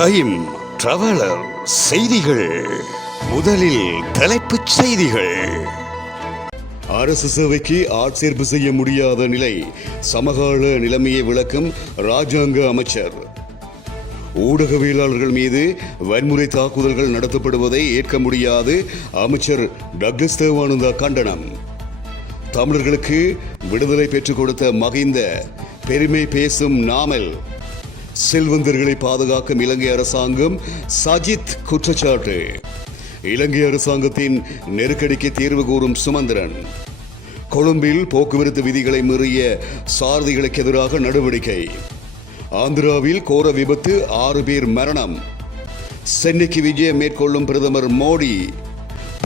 Time traveller செய்திகள். முதலில் தலைப்புச் செய்திகள். அரசு சேவைக்கு ஆட்சேர்ப்பு செய்ய முடியாத நிலை, சமகால நிலைமையை விளக்கும் ராஜாங்க அமைச்சர். ஊடகவியலாளர்கள் மீது வன்முறை தாக்குதல்கள் நடத்தப்படுவதை ஏற்க முடியாது, அமைச்சர் டக்ளஸ் தேவானந்தா கண்டனம். தமிழர்களுக்கு விடுதலை பெற்றுக் கொடுத்த மகிந்த பெருமை பேசும் நாமல். செல்வந்தர்களை பாதுகாக்கும் இலங்கை அரசாங்கம் சஜித் குற்றச்சாட்டு. இலங்கை அரசாங்கத்தின் நெருக்கடிக்கு தீர்வு கூறும் சுமந்திரன். கொழும்பில் போக்குவரத்து விதிகளை மீறிய சாரதிகளுக்கு எதிராக நடவடிக்கை. ஆந்திராவில் கோர விபத்து, 6 பேர் மரணம். சென்னைக்கு விஜயம் மேற்கொள்ளும் பிரதமர் மோடி.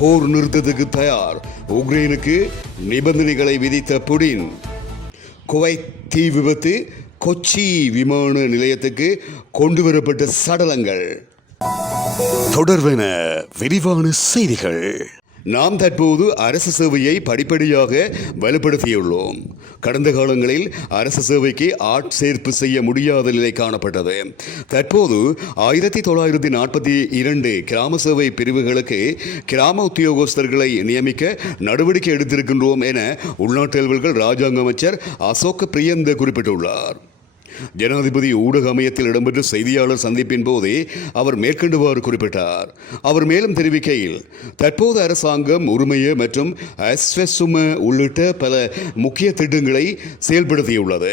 போர் நிறுத்தத்துக்கு தயார், உக்ரைனுக்கு நிபந்தனைகளை விதித்த புடின். குவைத் தீ விபத்து, கொச்சி விமான நிலையத்துக்கு கொண்டுவரப்பட்ட சடலங்கள். தொடர்வென விரிவான செய்திகள். நாம் தற்போது அரசு சேவையை படிப்படியாக வலுப்படுத்தியுள்ளோம். கடந்த காலங்களில் அரசு சேவைக்கு ஆட்சேர்ப்பு செய்ய முடியாத நிலை காணப்பட்டது. தற்போது 1942 கிராம சேவை பிரிவுகளுக்கு கிராம உத்தியோகஸ்தர்களை நியமிக்க நடவடிக்கை எடுத்திருக்கின்றோம் என உள்நாட்டு அலுவல்கள் ராஜாங்க அமைச்சர் அசோக் பிரியந்த குறிப்பிட்டுள்ளார். ஜனாதிபதி ஊடக அமையத்தில் இடம்பெற்ற செய்தியாளர் சந்திப்பின் போதே அவர் மேற்கண்டவாறு குறிப்பிட்டார். அவர் மேலும் தெரிவிக்கையில், தற்போது அரசாங்கம் உரிமைய மற்றும் அஸ்வசும உள்ளிட்ட பல முக்கிய திட்டங்களை செயல்படுத்தியுள்ளது.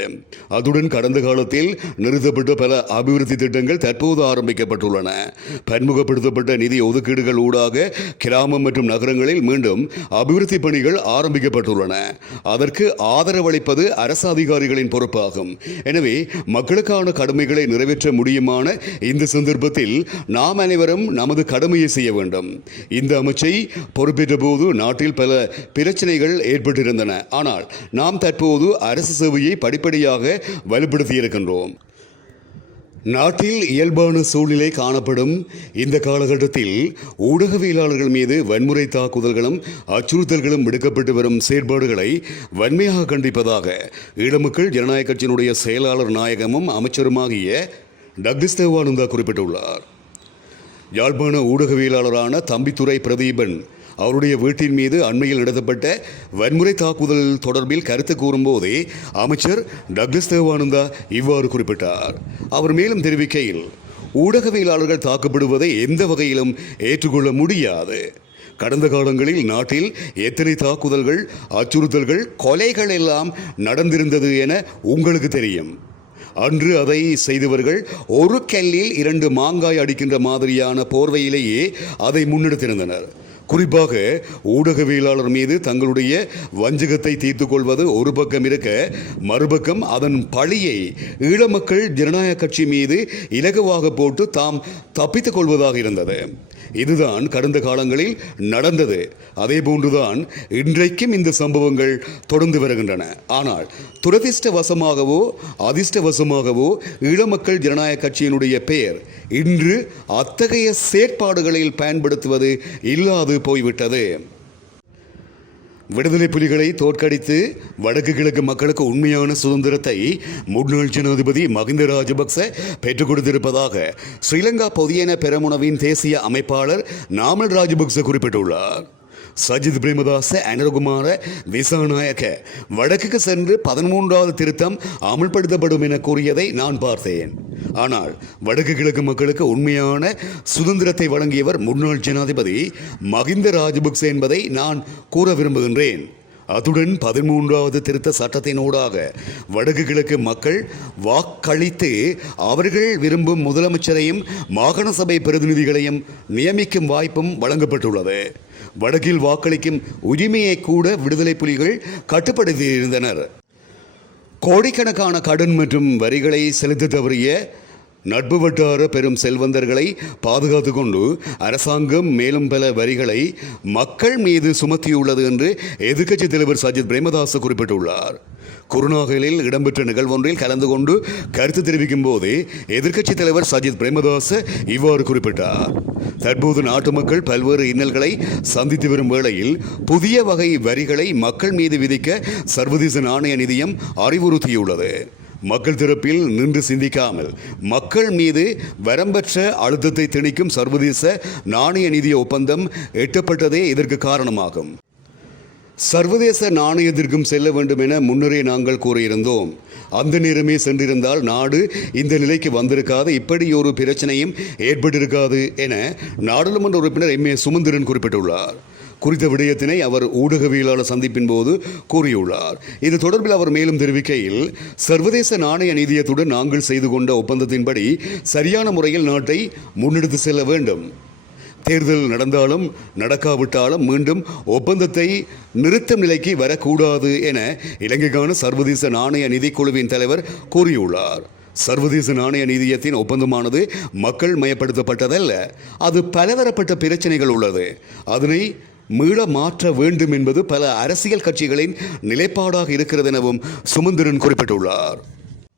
அதுடன் கடந்த காலத்தில் நிறுத்தப்பட்ட பல அபிவிருத்தி திட்டங்கள் தற்போது ஆரம்பிக்கப்பட்டுள்ளன. பன்முகப்படுத்தப்பட்ட நிதி ஒதுக்கீடுகள் ஊடாக கிராமம் மற்றும் நகரங்களில் மீண்டும் அபிவிருத்தி பணிகள் ஆரம்பிக்கப்பட்டுள்ளன. அதற்கு ஆதரவளிப்பது அரசு அதிகாரிகளின் பொறுப்பாகும். எனவே மக்களுக்கான கடமைகளை நிறைவேற்ற முடியுமான இந்த சந்தர்ப்பத்தில் நாம் அனைவரும் நமது கடமையை செய்ய வேண்டும். இந்த அமைச்சை பொறுப்பேற்ற போது நாட்டில் பல பிரச்சனைகள் ஏற்பட்டிருந்தன. ஆனால் நாம் தற்போது அரசு சேவையை படிப்படியாக வலுப்படுத்தியிருக்கின்றோம். நாட்டில் இயல்பான சூழ்நிலை காணப்படும் இந்த காலகட்டத்தில் ஊடகவியலாளர்கள் மீது வன்முறை தாக்குதல்களும் அச்சுறுத்தல்களும் விடுக்கப்பட்டு வரும் செயற்பாடுகளை வன்மையாக கண்டிப்பதாக ஈழமக்கள் ஜனநாயக கட்சியினுடைய செயலாளர் நாயகமும் அமைச்சருமாகிய டக்ளஸ் தேவானந்தா குறிப்பிட்டுள்ளார். யாழ்ப்பாண ஊடகவியலாளரான தம்பித்துரை பிரதீபன் அவருடைய வீட்டின் மீது அண்மையில் நடத்தப்பட்ட வன்முறை தாக்குதல் தொடர்பில் கருத்து கூறும்போதே அமைச்சர் டக்ளஸ் தேவானந்தா இவ்வாறு குறிப்பிட்டார். அவர் மேலும் தெரிவிக்கையில், ஊடகவியலாளர்கள் தாக்கப்படுவதை எந்த வகையிலும் ஏற்றுக்கொள்ள முடியாது. கடந்த காலங்களில் நாட்டில் எத்தனை தாக்குதல்கள், அச்சுறுத்தல்கள், கொலைகள் எல்லாம் நடந்திருந்தது என உங்களுக்கு தெரியும். அன்று அதை செய்தவர்கள் ஒரு கல்லில் 2 மாங்காய் அடிக்கின்ற மாதிரியான போர்வையிலேயே அதை முன்னெடுத்திருந்தனர். குறிப்பாக ஊடகவியலாளர் மீது தங்களுடைய வஞ்சகத்தை தீர்த்து கொள்வது ஒரு பக்கம் இருக்க, மறுபக்கம் அதன் பழியை ஈழமக்கள் ஜனநாயக கட்சி மீது இலகுவாக போட்டு தாம் தப்பித்துக் கொள்வதாக இருந்தது. இதுதான் கடந்த காலங்களில் நடந்தது. அதே போன்றுதான் இன்றைக்கும் இந்த சம்பவங்கள் தொடர்ந்து வருகின்றன. ஆனால் துரதிர்ஷ்டவசமாகவோ அதிர்ஷ்டவசமாகவோ ஈழமக்கள் ஜனநாயக கட்சியினுடைய பெயர் இன்று அத்தகைய செயற்பாடுகளில் பயன்படுத்துவது இல்லாது போய்விட்டது. விடுதலை புலிகளை தோற்கடித்து வடக்கு கிழக்கு மக்களுக்கு உண்மையான சுதந்திரத்தை முன்னாள் ஜனாதிபதி மகிந்த ராஜபக்ச பெற்றுக் கொடுத்திருப்பதாக ஸ்ரீலங்கா பொதியன பெரமுனவின் தேசிய அமைப்பாளர் நாமல் ராஜபக்ச குறிப்பிட்டுள்ளார். சஜித் பிரேமதாச அனுரகுமார விசாநாயக்க வடக்குக்கு சென்று 13வது திருத்தம் அமுல்படுத்தப்படும் என கூறியதை நான் பார்த்தேன். ஆனால் வடக்கு கிழக்கு மக்களுக்கு உண்மையான சுதந்திரத்தை வழங்கியவர் முன்னாள் ஜனாதிபதி மகிந்த ராஜபக்ச என்பதை நான் கூற விரும்புகின்றேன். அத்துடன் 13வது திருத்த சட்டத்தினூடாக வடக்கு கிழக்கு மக்கள் வாக்களித்து அவர்கள் விரும்பும் முதலமைச்சரையும் மாகாண சபை பிரதிநிதிகளையும் நியமிக்கும் வாய்ப்பும் வழங்கப்பட்டுள்ளது. வடக்கில் வாக்களிக்கும் உரிமையை கூட விடுதலை புலிகள் கட்டுப்படுத்தியிருந்தனர். கோடிக்கணக்கான கடன் மற்றும் வரிகளை செலுத்த தவறிய நட்பு வட்டார பெரும் செல்வந்தர்களை பாதுகாத்து கொண்டு அரசாங்கம் மேலும் பல வரிகளை மக்கள் மீது சுமத்தியுள்ளது என்று எதிர்க்கட்சி தலைவர் சஜித் பிரேமதாச குறிப்பிட்டுள்ளார். குருநாகலில் இடம்பெற்ற நிகழ்வொன்றில் கலந்து கொண்டு கருத்து தெரிவிக்கும் போதே எதிர்க்கட்சி தலைவர் சஜித் பிரேமதாச இவ்வாறு குறிப்பிட்டார். தற்போது நாட்டு மக்கள் பல்வேறு இன்னல்களை சந்தித்து வரும் வேளையில் புதிய வகை வரிகளை மக்கள் மீது விதிக்க சர்வதேச நாணய நிதியம் அறிவுறுத்தியுள்ளது. மக்கள் தரப்பில் நின்று சிந்திக்காமல் மக்கள் மீது வரம்பற்ற அழுத்தத்தை திணிக்கும் சர்வதேச நாணய நிதிய ஒப்பந்தம் எட்டப்பட்டதே இதற்கு காரணமாகும். சர்வதேச நாணயத்திற்கும் செல்ல வேண்டும் என முன்னரே நாங்கள் கூறியிருந்தோம். அந்த நேரமே சென்றிருந்தால் நாடு இந்த நிலைக்கு வந்திருக்காது, இப்படி ஒரு பிரச்சனையும் ஏற்பட்டிருக்காது என நாடாளுமன்ற உறுப்பினர் எம்.ஏ. சுமந்திரன் குறிப்பிட்டுள்ளார். குறித்த விடயத்தினை அவர் ஊடகவியலாளர் சந்திப்பின் போது கூறியுள்ளார். இது தொடர்பில் அவர் மேலும் தெரிவிக்கையில், சர்வதேச நாணய நிதியத்துடன் நாங்கள் செய்து கொண்ட ஒப்பந்தத்தின்படி சரியான முறையில் நாட்டை முன்னெடுத்து செல்ல வேண்டும். தேர்தல் நடந்தாலும் நடக்காவிட்டாலும் மீண்டும் ஒப்பந்தத்தை நிறுத்தும் நிலைக்கு வரக்கூடாது என இலங்கைக்கான சர்வதேச நாணய நிதிக்குழுவின் தலைவர் கூறியுள்ளார். சர்வதேச நாணய நிதியத்தின் ஒப்பந்தமானது மக்கள் மயப்படுத்தப்பட்டதல்ல, அது பலதரப்பட்ட பிரச்சனைகள் உள்ளது. அதனை மீள மாற்ற வேண்டும் என்பது பல அரசியல் கட்சிகளின் நிலைப்பாடாக இருக்கிறது எனவும் சுமந்திரன் குறிப்பிட்டுள்ளார்.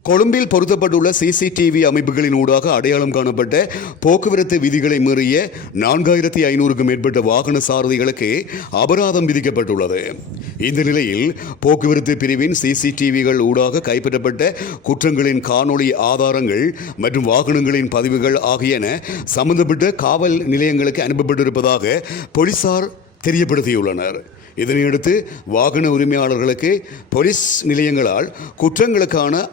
கொழும்பில் பொருத்தப்பட்டுள்ள சிசிடிவி அமைப்புகளின் ஊடாக அடையாளம் காணப்பட்ட போக்குவரத்து விதிகளை மீறிய 4500க்கும் மேற்பட்ட வாகன சாரதிகளுக்கு அபராதம் விதிக்கப்பட்டுள்ளது. இந்த நிலையில் போக்குவரத்து பிரிவின் சிசிடிவிகள் ஊடாக கைப்பற்றப்பட்ட குற்றங்களின் காணொளி ஆதாரங்கள் மற்றும் வாகனங்களின் பதிவுகள் ஆகியன சம்பந்தப்பட்ட காவல் நிலையங்களுக்கு அனுப்பப்பட்டிருப்பதாக போலீசார் தெரியப்படுத்தியுள்ளனர். இதனையடுத்து வாகன உரிமையாளர்களுக்கு போலீஸ் நிலையங்களால் குற்றங்களுக்கான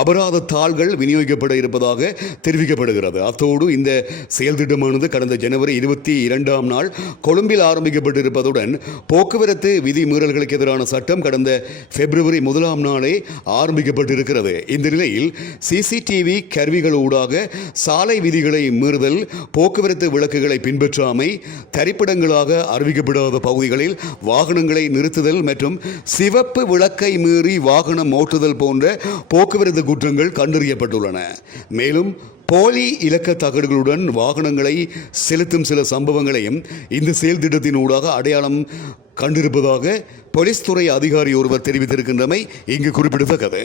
அபராத தாள்கள் விநியோகிக்கப்பட இருப்பதாக தெரிவிக்கப்படுகிறது. அத்தோடு இந்த செயல் திட்டமானது கடந்த ஜனவரி 22ஆம் நாள் கொழும்பில் ஆரம்பிக்கப்பட்டிருப்பதுடன் போக்குவரத்து விதிமீறல்களுக்கு எதிரான சட்டம் கடந்த பிப்ரவரி 1ஆம் நாளே ஆரம்பிக்கப்பட்டிருக்கிறது. இந்த நிலையில் சிசிடிவி கருவிகள் ஊடாக சாலை விதிகளை மீறுதல், போக்குவரத்து விளக்குகளை பின்பற்றாமை, தரிப்பிடங்களாக அறிவிக்கப்படாத பகுதிகளில் வாகனங்களை நிறுத்துதல் மற்றும் சிவப்பு விளக்கை மீறி வாகனம் ஓட்டுதல் போன்ற போக்குவரத்து குற்றங்கள் கண்டறியப்பட்டுள்ளன. மேலும் போலி இலக்க தகடுகளுடன் வாகனங்களை செலுத்தும் சில சம்பவங்களையும் இந்த செயல் திட்டத்தின் ஊடாக அடையாளம் கண்டிருப்பதாக போலீஸ் துறை அதிகாரி ஒருவர் தெரிவித்திருக்கின்றமை இங்கு குறிப்பிடத்தக்கது.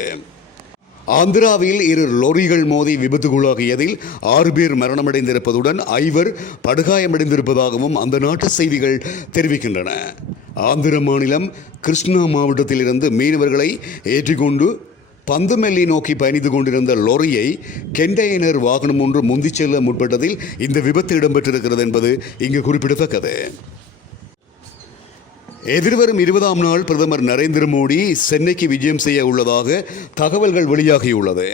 ஆந்திராவில் 2 லொரிகள் மோதி விபத்துக்குள்ளாகியதில் 6 பேர் மரணமடைந்திருப்பதுடன் 5 படுகாயமடைந்திருப்பதாகவும் அந்த நாட்டு செய்திகள் தெரிவிக்கின்றன. ஆந்திர மாநிலம் கிருஷ்ணா மாவட்டத்திலிருந்து மீனவர்களை ஏற்றிக்கொண்டு பந்துமெல்லி நோக்கி பயணித்துக் கொண்டிருந்த லொரியை கெண்டெய்னர் வாகனம் ஒன்று முந்திச் செல்ல முற்பட்டதில் இந்த விபத்து இடம்பெற்றிருக்கிறது என்பது இங்கு குறிப்பிடத்தக்கது. எதிர்வரும் 20ஆம் நாள் பிரதமர் நரேந்திர மோடி சென்னைக்கு விஜயம் செய்ய உள்ளதாக தகவல்கள் வெளியாகியுள்ளது.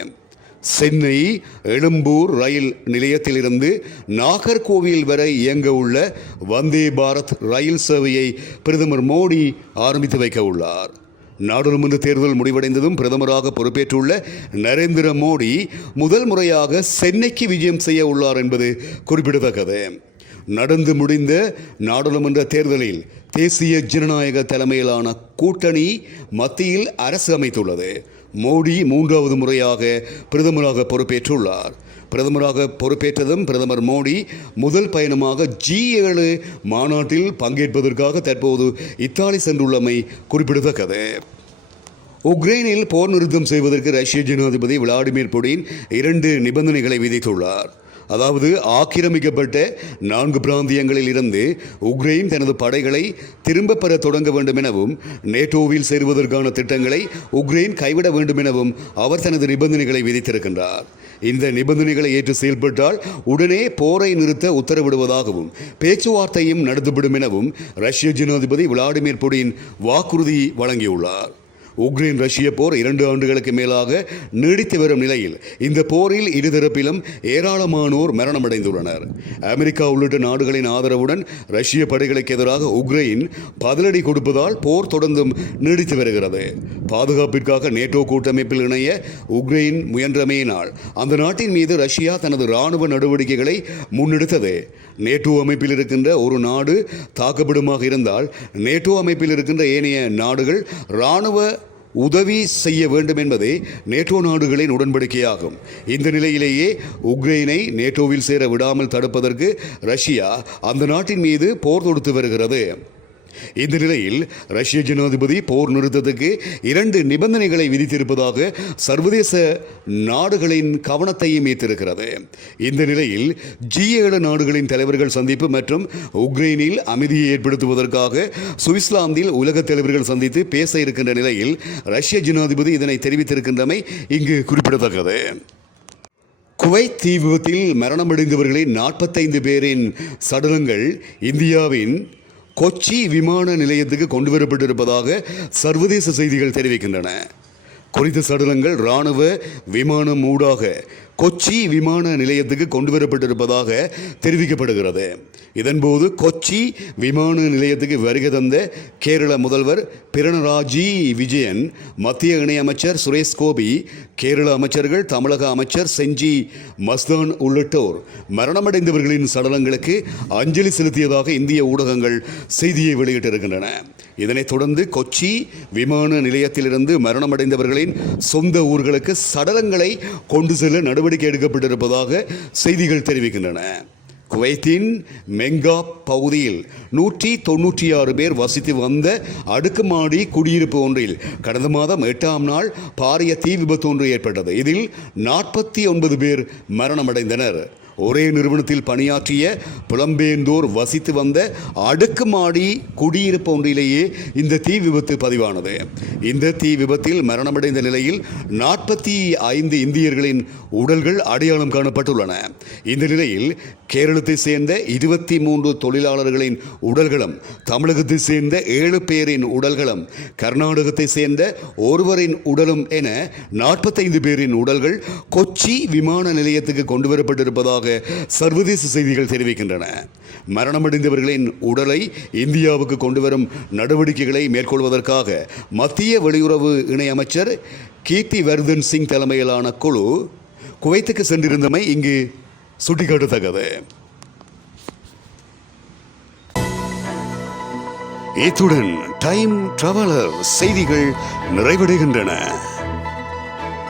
சென்னை எழும்பூர் ரயில் நிலையத்திலிருந்து நாகர்கோவில் வரை இயங்க உள்ள வந்தே பாரத் ரயில் சேவையை பிரதமர் மோடி ஆரம்பித்து வைக்க உள்ளார். நாடாளுமன்ற தேர்தல் முடிவடைந்ததும் பிரதமராக பொறுப்பேற்றுள்ள நரேந்திர மோடி முதல் முறையாக சென்னைக்கு விஜயம் செய்ய உள்ளார் என்பது குறிப்பிடத்தக்கது. நடந்து முடிந்த நாடாளுமன்ற தேர்தலில் தேசிய ஜனநாயக தலைமையிலான கூட்டணி மத்தியில் அரசு அமைத்துள்ளது. மோடி 3வது முறையாக பிரதமராக பொறுப்பேற்றுள்ளார். பிரதமராக பொறுப்பேற்றதும் பிரதமர் மோடி முதல் பயணமாக G7 மாநாட்டில் பங்கேற்பதற்காக தற்போது இத்தாலி சென்றுள்ளமை குறிப்பிடத்தக்கது. உக்ரைனில் போர் நிறுத்தம் செய்வதற்கு ரஷ்ய ஜனாதிபதி விளாடிமிர் புடின் 2 நிபந்தனைகளை விதித்துள்ளார். அதாவது, ஆக்கிரமிக்கப்பட்ட 4 பிராந்தியங்களில் இருந்து உக்ரைன் தனது படைகளை திரும்ப பெற தொடங்க வேண்டும் எனவும் நேட்டோவில் சேருவதற்கான திட்டங்களை உக்ரைன் கைவிட வேண்டும் எனவும் அவர் தனது நிபந்தனைகளை விதித்திருக்கின்றார். இந்த நிபந்தனைகளை ஏற்று செயல்பட்டால் உடனே போரை நிறுத்த உத்தரவிடுவதாகவும் பேச்சுவார்த்தையும் நடத்தப்படும் எனவும் ரஷ்ய ஜனாதிபதி விளாடிமிர் புடின் வாக்குறுதி வழங்கியுள்ளார். உக்ரைன் ரஷ்ய போர் 2 ஆண்டுகளுக்கு மேலாக நீடித்து வரும் நிலையில் இந்த போரில் இருதரப்பிலும் ஏராளமானோர் மரணமடைந்துள்ளனர். அமெரிக்கா உள்ளிட்ட நாடுகளின் ஆதரவுடன் ரஷ்ய படைகளுக்கு எதிராக உக்ரைன் பதிலடி கொடுப்பதால் போர் தொடர்ந்தும் நீடித்து வருகிறது. பாதுகாப்பிற்காக நேட்டோ கூட்டமைப்பில் இணைய உக்ரைன் முயன்றமையினால் அந்த நாட்டின் மீது ரஷ்யா தனது இராணுவ நடவடிக்கைகளை முன்னெடுத்தது. நேட்டோ அமைப்பில் இருக்கின்ற ஒரு நாடு தாக்கப்படுமாக இருந்தால் நேட்டோ அமைப்பில் இருக்கின்ற ஏனைய நாடுகள் இராணுவ உதவி செய்ய வேண்டும் என்பதே நேட்டோ நாடுகளின் உடன்படிக்கையாகும். இந்த நிலையிலேயே உக்ரைனை நேட்டோவில் சேர விடாமல் தடுப்பதற்கு ரஷ்யா அந்த நாட்டின் மீது போர் தொடுத்து வருகிறது. இந்த நிலையில் ரஷ்ய ஜனாதிபதி போர் நிறுத்தத்துக்கு 2 நிபந்தனைகளை விதித்திருப்பதாக சர்வதேச நாடுகளின் கவனத்தையும் ஈர்த்திருக்கிறது. இந்த நிலையில் G7 நாடுகளின் தலைவர்கள் சந்திப்பு மற்றும் உக்ரைனில் அமைதியை ஏற்படுத்துவதற்காக சுவிட்சர்லாந்தில் உலக தலைவர்கள் சந்தித்து பேச இருக்கின்ற நிலையில் ரஷ்ய ஜனாதிபதி இதனை தெரிவித்திருக்கின்றமை இங்கு குறிப்பிடத்தக்கது. குவைத் தீ விபத்தில் மரணமடைந்தவர்களின் 45 பேரின் சடலங்கள் இந்தியாவின் கொச்சி விமான நிலையத்துக்கு கொண்டுவரப்பட்டிருப்பதாக சர்வதேச செய்திகள் தெரிவிக்கின்றன. குறித்த சடலங்கள் இராணுவ விமானம் ஊடாக கொச்சி விமான நிலையத்துக்கு கொண்டுவரப்பட்டிருப்பதாக தெரிவிக்கப்படுகிறது. இதன்போது கொச்சி விமான நிலையத்துக்கு வருகை தந்த கேரள முதல்வர் பிரணராஜி விஜயன், மத்திய இணையமைச்சர் சுரேஷ் கோபி, கேரள அமைச்சர்கள், தமிழக அமைச்சர் செஞ்சி மஸ்தான் உள்ளிட்டோர் மரணமடைந்தவர்களின் சடலங்களுக்கு அஞ்சலி செலுத்தியதாக இந்திய ஊடகங்கள் செய்தியை வெளியிட்டிருக்கின்றன. இதனைத் தொடர்ந்து கொச்சி விமான நிலையத்திலிருந்து மரணமடைந்தவர்களின் சொந்த ஊர்களுக்கு சடலங்களை கொண்டு செல்ல நடவடிக்கை எடுக்கப்பட்டிருப்பதாக செய்திகள் தெரிவிக்கின்றன. குவைத்தின் மெங்கா பகுதியில் 196 பேர் வசித்து வந்த அடுக்குமாடி குடியிருப்பு ஒன்றில் கடந்த மாதம் 8ஆம் நாள் பாரிய தீ விபத்து ஒன்று ஏற்பட்டது. இதில் 49 பேர் மரணமடைந்தனர். ஒரே நிறுவனத்தில் பணியாற்றிய புலம்பெயர்ந்தோர் வசித்து வந்த அடுக்குமாடி குடியிருப்பு ஒன்றிலேயே இந்த தீ விபத்து பதிவானது. இந்த தீ விபத்தில் மரணமடைந்த நிலையில் 45 இந்தியர்களின் உடல்கள் அடையாளம் காணப்பட்டுள்ளன. இந்த நிலையில் கேரளத்தை சேர்ந்த 23 தொழிலாளர்களின் உடல்களும், தமிழகத்தை சேர்ந்த 7 பேரின் உடல்களும், கர்நாடகத்தை சேர்ந்த ஒருவரின் உடலும் என 45 பேரின் உடல்கள் கொச்சி விமான நிலையத்துக்கு கொண்டுவரப்பட்டிருப்பதாக சர்வதேச செய்திகள் தெரிவிக்கின்றன. மரணமடைந்தவர்களின் உடலை இந்தியாவுக்கு கொண்டுவரும் நடவடிக்கைகளை மேற்கொள்வதற்காக மத்திய வெளியுறவு இணையமைச்சர் கீர்த்தி வர்தன் சிங் தலைமையிலான குழு குவைத்துக்கு சென்றிருந்தமை இங்கு சுட்டிக்காட்டத்தக்கது. இத்துடன் டைம் டிராவலர் செய்திகள் நிறைவடைகின்றன.